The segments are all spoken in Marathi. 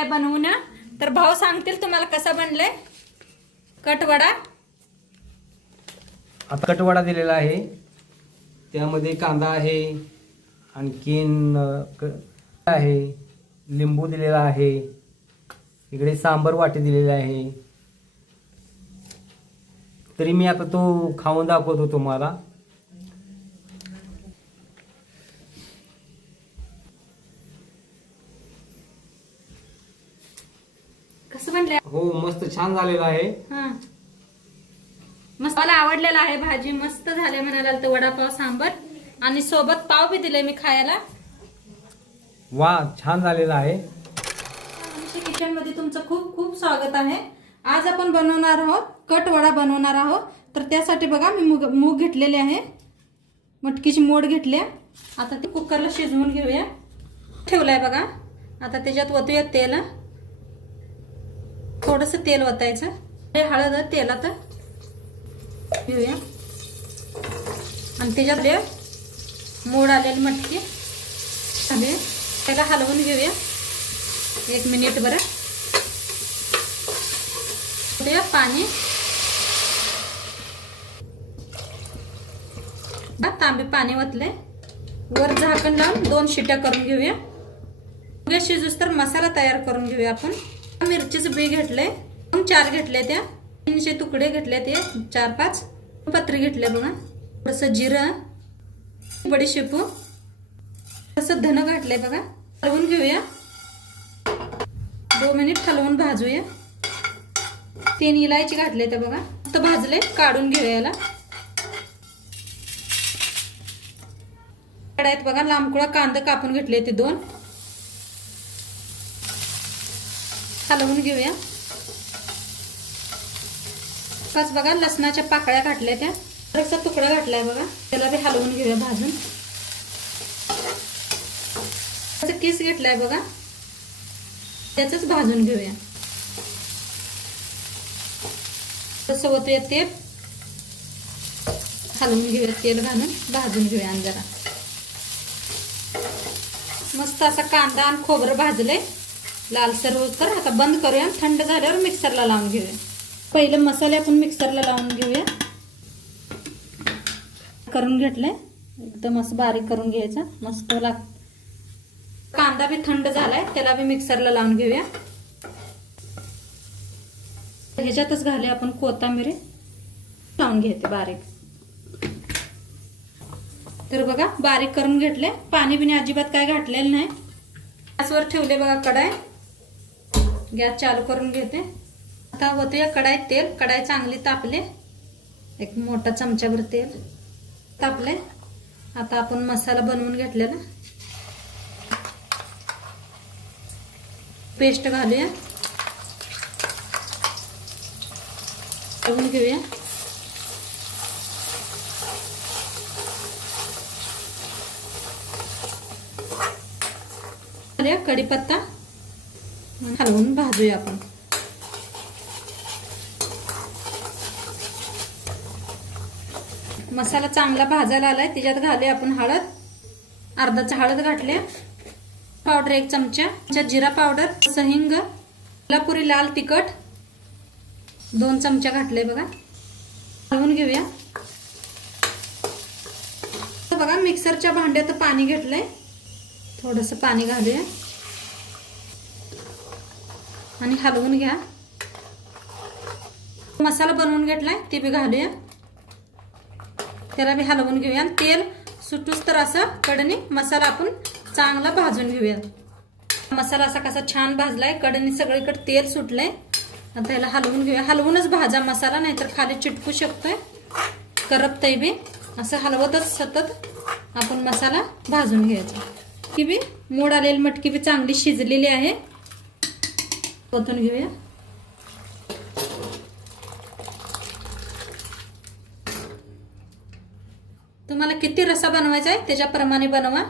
घेतलाय बनवून, तर भाऊ सांगतील तुम्हाला कसा बनलाय कटवडा. आता कटवडा दिलेला आहे, त्यामध्ये कांदा आहे, आणखीन आहे, लिंबू दिलेला आहे, इकडे सांबर वाटी दिलेला आहे. तरी मी आता तो खाऊन दाखवतो तुम्हाला. कसं बनलंय? हो, मस्त छान झालेला आहे. मस्त मला आवडलेला आहे. भाजी मस्त झाले म्हणाला तर वडापाव सांबर आणि सोबत पाव बी दिले मी खायला. वा, छान झालेला आहे. किचन मध्ये तुमचं खूप खूप स्वागत आहे. आज आपण बनवणार आहोत कटवडा बनवणार आहोत. तर त्यासाठी बघा मी मूग घेतलेले आहे, मटकीची मोड घेतली. आता ते कुकरला शिजवून घेऊया. ठेवलाय बघा. आता त्याच्यात ओतूया तेल. थोडस तेल ओतायचं. हे हळद तेलात घेऊया आणि त्याच्यात मोड आलेली मटकी त्याला हलवून घेऊया 1 मिनिट बरं. पाणी तांबे पाणी ओतले. वर झाकण लावून 2 शिट्या करून घेऊया. शिजूस तर मसाला तयार करून घेऊया आपण. मिरचीचं बी घेतलंय, 4 घेतले, त्या 300 तुकडे घेतले, ते 4-5 पत्री घेतले बघा. थोडस जिरं, बडीशेपू, थोडंसं धन घातलंय बघा. हलवून घेऊया. 2 मिनिट हलवून भाजूया. 3 इलायची घातले ते बघा. मस्त भाजले. काढून घेऊया याला. कढाईत बघा लांबकुळा कांदा कापून घेतले ते 2. हलवून घेऊया. बस बघा लसणाच्या पाकळ्या घातल्या, त्या असा तुकडा घातलाय बघा. त्याला बी हलवून घेऊया भाजून. किस घेतलाय बघा, त्याच भाजून घेऊया. तसं होतंय तेल हलवून घेऊया. तेल घालून भाजून घेऊया. आणि जरा मस्त असा कांदा आणि खोबरं भाजले लालसर होत. तर आता बंद करूया. थंड झाल्यावर मिक्सरला लावून घेऊया. पहिले मसाले आपण मिक्सरला लावून घेऊया. करून घेतलंय एकदम असं बारीक करून घ्यायचा. मस्त लागतं. कांदा बी थंड झालाय, त्याला बी मिक्सरला लावून घेऊया. ह्याच्यातच घाले आपण कोथिंबीर लावून घेते बारीक. तर बघा बारीक करून घेतले. पाणी बिणी अजिबात काय घातलेलं नाही. गॅसवर ठेवले बघा कढाई. गॅस चालू करून घेते. आता होते या कढाईत तेल. कढाई चांगली तापले. एक मोठा चमचाभर तेल तापले. आता आपण मसाला बनवून घेतलेला पेस्ट घालूया. टाकून घेऊया. कढीपत्ता हलवून भाजूया आपण. मसाला चांगला भाजायला आलाय. त्याच्यात घालूया आपण हळद. अर्धाचा हळद घातले. पावडर 1 चमचा, जिरा पावडर, हिंग, कोल्हापुरी लाल तिखट 2 चमचा घातले बघा. हलवून घेऊया. बघा मिक्सरच्या भांड्यात पाणी घेतलंय. थोडस पाणी घालूया आणि हलवून घ्या. मसाला बनवून घेतलाय ते बी घालूया. त्याला बी हलवून घेऊया. तेल सुटूस तर असं कडनी मसाला आपण चांगला भाजून घेऊया. मसाला असा कसा छान भाजलाय. कडनी सगळीकडे तेल सुटलंय. आता याला हलवून घेऊया. हलवूनच भाजा मसाला, नाहीतर खाली चिटकू शकतोय, करपतय बी. असं हलवतच सतत आपण मसाला भाजून घ्यायचा. की बी मोड आलेली मटकी बी चांगली शिजलेली आहे. ओतून घेऊया. तुम्हाला किती रस्सा बनवायचा आहे त्याच्याप्रमाणे बनवा.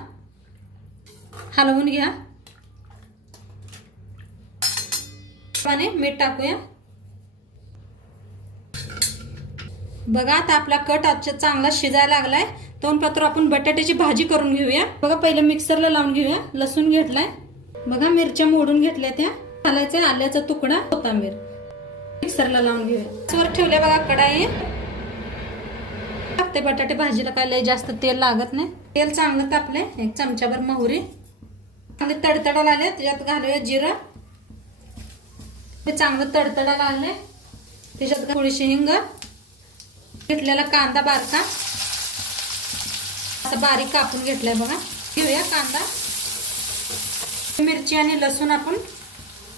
हलवून घ्या. पाणी मीठ टाकूया. बघा आता आपला कट आजचा चांगला शिजायला लागलाय. तोंडपात्र आपण बटाट्याची भाजी करून घेऊया. बघा पहिले मिक्सरला लावून घेऊया. लसूण घेतलाय बघा. मिरच्या मोडून घेतल्या, त्या घालायचं आल्याचा तुकडा, कोथिंबीर मिक्सरला लावून घेऊया. वर ठेवल्या बघा कढाई. टाकते बटाटे भाजीला, काय लय जास्त तेल लागत नाही. तेल चांगलं तापले. एक चमचाभर मोहरी चांगले तडतडाला आले. त्याच्यात घालूया जिरं. ते चांगलं तडतडाला आले. त्याच्यात थोडीशी हिंग, घेतलेला कांदा बारका असा बारीक कापून घेतलाय बघा. घेऊया कांदा, मिरची आणि लसूण आपण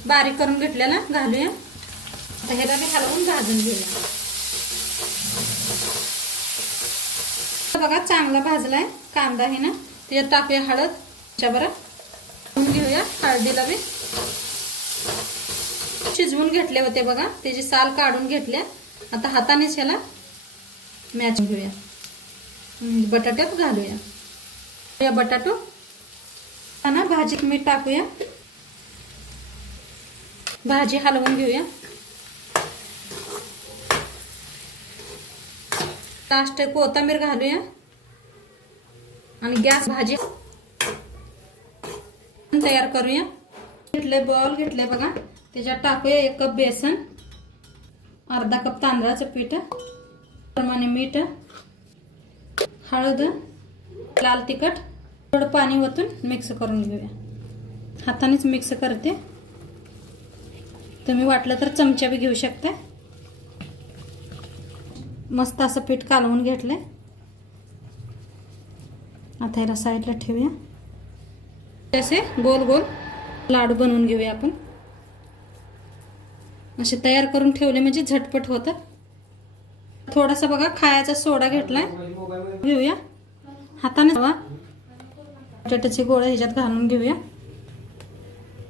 बारीक करून घेतलेला घालूया. आता ह्याला मी हलवून भाजून घेऊया. बघा चांगला भाजलाय कांदा हे ना. त्याच्यात टाकूया हळद, त्याच्याबरोबर घेऊया हळदीला बी. शिजवून घेतले होते बघा, त्याची साल काढून घेतल्या. आता हातानेच ह्याला मॅच घेऊया. बटाट्यात घालूया. या बटाटो ना भाजीत मीठ टाकूया. भाजी हलवून घेऊया. लास्ट कोथिंबीर घालूया आणि गॅस भाजी तयार करूया. घेतले बॉल घेतले बघा, त्याच्यात टाकूया 1 कप बेसन, अर्धा कप तांदळाचं पीठ, प्रमाणे मीठ, हळद, लाल तिखट, थोडं पाणी ओतून मिक्स करून घेऊया. हातानेच मिक्स करते. तुम्ही वाटलं तर चमचा बी घेऊ शकता. मस्त असं पीठ कालवून घेतलंय. आता याला साईडला ठेवूया. असे गोल गोल लाडू बनवून घेऊया आपण. असे तयार करून ठेवले म्हणजे झटपट होतात. थोडासा बघा खायचा सोडा घेतलाय, घेऊया. हाताने बटाट्याचे गोळे ह्याच्यात घालून घेऊया.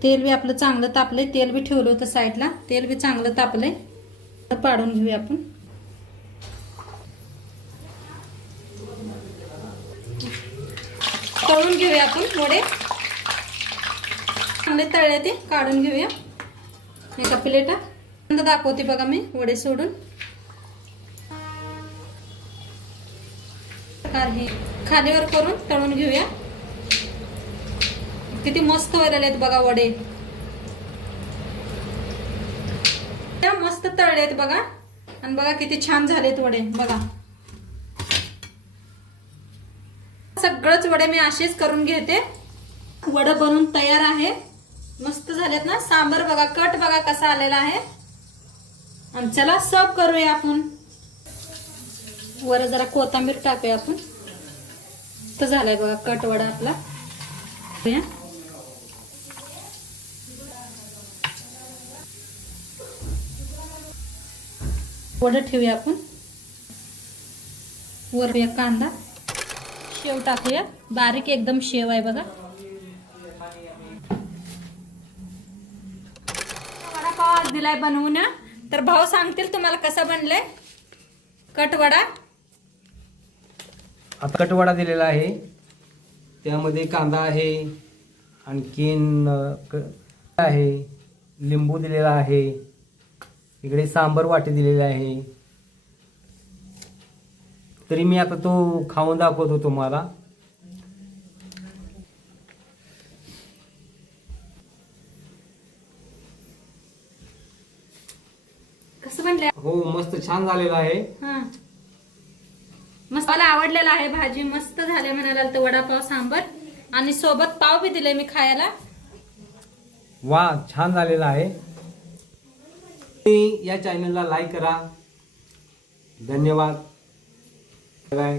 तेल बी आपलं चांगलं तापलंय. तेल बी ठेवलं होतं साईडला. तेल बी चांगलं तापलंय. पाडून घेऊया आपण. तळून घेऊया आपण वडे. चांगले तळले ते काढून घेऊया एका प्लेटात. दाखवते बघा मी वडे सोडून. हे खालीवर करून तळून घेऊया. किती मस्त व्हायला आहेत बघा वडे. मस्त तळलेत बघा. आणि बघा किती छान झालेत वडे बघा. सगळंच वडे मी असेच करून घेते. वडे बनवून तयार आहे. मस्त झालेत ना. सांबर बघा, कट बघा कसा आलेला आहे. आणि चला सर्व करूया आपण. वर जरा कोथिंबीर टाकूया आपण. तर झालाय बघा कट वडा आपला. वडे ठेवूया आपण. वर कांदा, शेव टाकूया. बारीक एकदम शेव आहे बघा. वडापाव आज दिलाय बनवून. तर भाऊ सांगतील तुम्हाला कसा बनलाय कटवडा. आता कटवडा दिलेला आहे. त्यामध्ये कांदा आहे, आणखीन आहे, लिंबू दिलेला आहे, इकडे सांबर वाटी दिलेला आहे. तरी मी आता तो खाऊन दाखवतो तुम्हाला. कसं बनलंय? हो मस्त छान झालेला आहे. मस्त मला आवडलेला आहे. भाजी मस्त झाली म्हणाला. तर वडापाव सांबर आणि सोबत पाव बी दिले मी खायला. वा छान झालेला आहे. या चॅनलला लाईक करा. धन्यवाद. बाय.